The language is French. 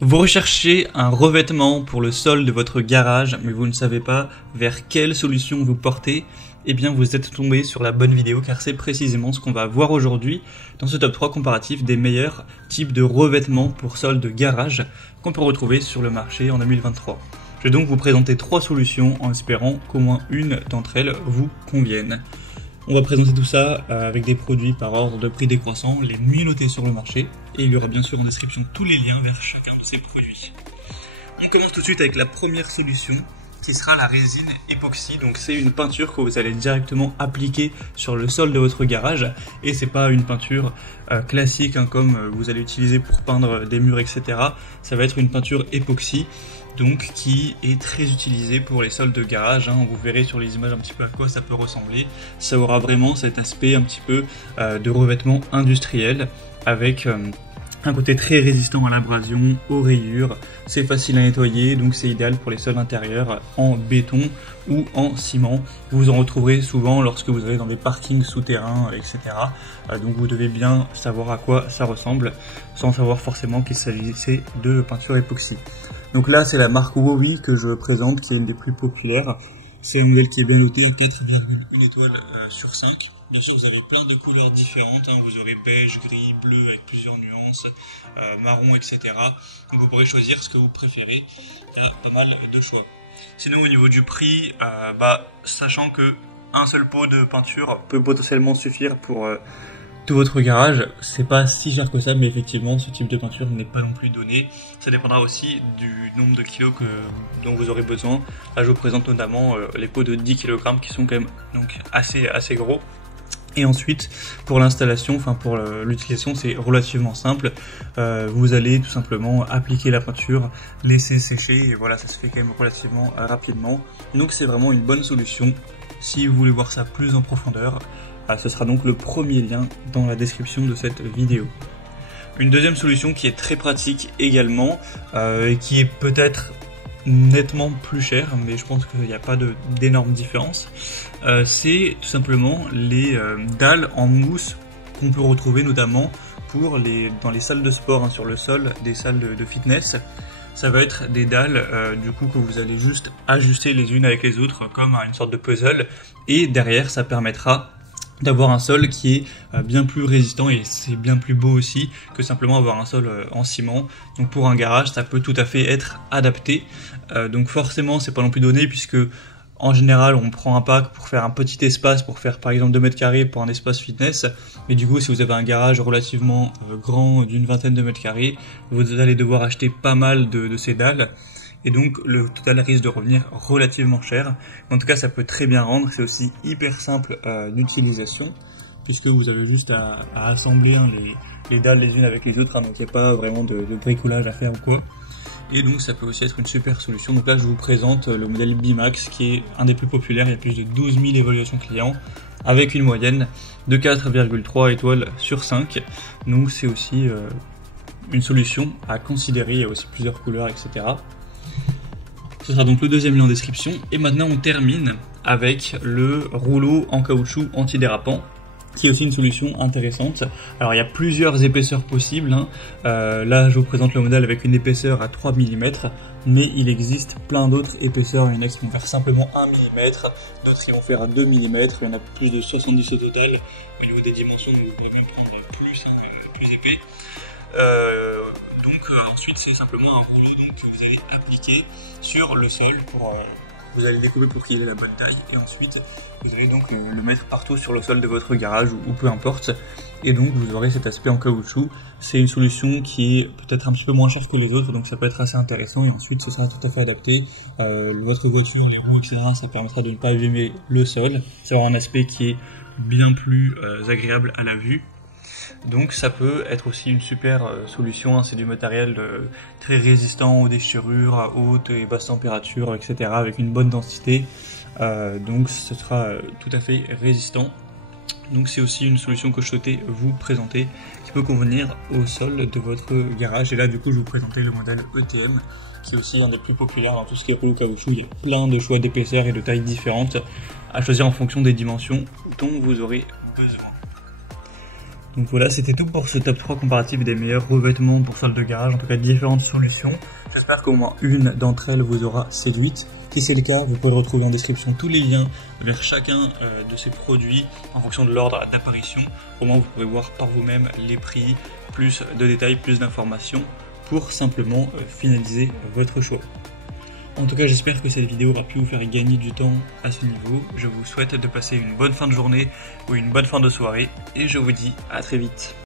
Vous recherchez un revêtement pour le sol de votre garage, mais vous ne savez pas vers quelle solution vous porter, eh bien vous êtes tombé sur la bonne vidéo car c'est précisément ce qu'on va voir aujourd'hui dans ce top 3 comparatif des meilleurs types de revêtements pour sol de garage qu'on peut retrouver sur le marché en 2023. Je vais donc vous présenter 3 solutions en espérant qu'au moins une d'entre elles vous convienne. On va présenter tout ça avec des produits par ordre de prix décroissant, les mieux notés sur le marché, et il y aura bien sûr en description tous les liens vers chacun de ces produits. On commence tout de suite avec la première solution, qui sera la résine époxy. Donc c'est une peinture que vous allez directement appliquer sur le sol de votre garage, et c'est pas une peinture classique comme vous allez utiliser pour peindre des murs, etc. Ça va être une peinture époxy, donc qui est très utilisé pour les sols de garage. Vous verrez sur les images un petit peu à quoi ça peut ressembler. Ça aura vraiment cet aspect un petit peu de revêtement industriel avec un côté très résistant à l'abrasion, aux rayures. C'est facile à nettoyer, donc c'est idéal pour les sols intérieurs en béton ou en ciment. Vous en retrouverez souvent lorsque vous allez dans des parkings souterrains, etc. Donc vous devez bien savoir à quoi ça ressemble, sans savoir forcément qu'il s'agissait de peinture époxy. Donc là, c'est la marque Wowi que je présente, qui est une des plus populaires. C'est un modèle qui est bien noté à 4,1 étoiles sur 5. Bien sûr, vous avez plein de couleurs différentes. Vous aurez beige, gris, bleu avec plusieurs nuances, marron, etc. Donc vous pourrez choisir ce que vous préférez. Il y a pas mal de choix. Sinon, au niveau du prix, sachant que un seul pot de peinture peut potentiellement suffire pour tout votre garage, c'est pas si cher que ça, mais effectivement ce type de peinture n'est pas non plus donné. Ça dépendra aussi du nombre de kilos dont vous aurez besoin. Là je vous présente notamment les pots de 10 kg qui sont quand même donc assez gros. Et ensuite pour l'installation, pour l'utilisation, c'est relativement simple. Vous allez tout simplement appliquer la peinture, laisser sécher, et voilà, ça se fait quand même relativement rapidement. Donc c'est vraiment une bonne solution si vous voulez voir ça plus en profondeur. Ce sera donc le premier lien dans la description de cette vidéo. Une deuxième solution qui est très pratique également, et qui est peut-être nettement plus chère, mais je pense qu'il n'y a pas d'énorme différence, c'est tout simplement les dalles en mousse qu'on peut retrouver notamment dans les salles de sport, sur le sol des salles de fitness. Ça va être des dalles du coup que vous allez juste ajuster les unes avec les autres comme une sorte de puzzle, et derrière ça permettra d'avoir un sol qui est bien plus résistant, et c'est bien plus beau aussi que simplement avoir un sol en ciment. Donc pour un garage ça peut tout à fait être adapté. Donc forcément c'est pas non plus donné, puisque en général on prend un pack pour faire un petit espace, pour faire par exemple 2 mètres carrés pour un espace fitness, mais du coup si vous avez un garage relativement grand d'une vingtaine de mètres carrés, vous allez devoir acheter pas mal de ces dalles, et donc le total risque de revenir relativement cher. En tout cas ça peut très bien rendre, c'est aussi hyper simple d'utilisation, puisque vous avez juste à assembler les dalles les unes avec les autres, donc il n'y a pas vraiment de bricolage à faire ou quoi. Et donc ça peut aussi être une super solution. Donc là je vous présente le modèle Bimax, qui est un des plus populaires. Il y a plus de 12 000 évaluations clients avec une moyenne de 4,3 étoiles sur 5. Donc c'est aussi une solution à considérer. Il y a aussi plusieurs couleurs, etc. Ce sera donc le deuxième lien en description. Et maintenant on termine avec le rouleau en caoutchouc antidérapant, qui est aussi une solution intéressante. Alors il y a plusieurs épaisseurs possibles. Là je vous présente le modèle avec une épaisseur à 3 mm, mais il existe plein d'autres épaisseurs. Il y en a qui vont faire simplement 1 mm, d'autres qui vont faire à 2 mm, il y en a plus de 70 au total. Au niveau des dimensions, vous pouvez même prendre plus épais. Ensuite c'est simplement un rouleau que vous allez appliquer sur le sol vous allez découper pour qu'il ait la bonne taille, et ensuite vous allez donc le mettre partout sur le sol de votre garage ou peu importe, et donc vous aurez cet aspect en caoutchouc. C'est une solution qui est peut-être un petit peu moins chère que les autres, donc ça peut être assez intéressant, et ensuite ce sera tout à fait adapté. Votre voiture, les roues, etc., ça permettra de ne pas abîmer le sol. Ça aura un aspect qui est bien plus agréable à la vue. Donc ça peut être aussi une super solution. C'est du matériel très résistant aux déchirures, à haute et basse température, etc., avec une bonne densité. Donc ce sera tout à fait résistant. Donc c'est aussi une solution que je souhaitais vous présenter, qui peut convenir au sol de votre garage. Et là du coup je vous présentais le modèle ETM, qui est aussi un des plus populaires dans tout ce qui est rouleau caoutchouc. Il y a plein de choix d'épaisseurs et de tailles différentes à choisir en fonction des dimensions dont vous aurez besoin. Donc voilà, c'était tout pour ce top 3 comparatif des meilleurs revêtements pour sol de garage, en tout cas différentes solutions. J'espère qu'au moins une d'entre elles vous aura séduite. Si c'est le cas, vous pouvez retrouver en description tous les liens vers chacun de ces produits en fonction de l'ordre d'apparition. Au moins vous pourrez voir par vous-même les prix, plus de détails, plus d'informations pour simplement finaliser votre choix. En tout cas, j'espère que cette vidéo aura pu vous faire gagner du temps à ce niveau. Je vous souhaite de passer une bonne fin de journée ou une bonne fin de soirée et je vous dis à très vite.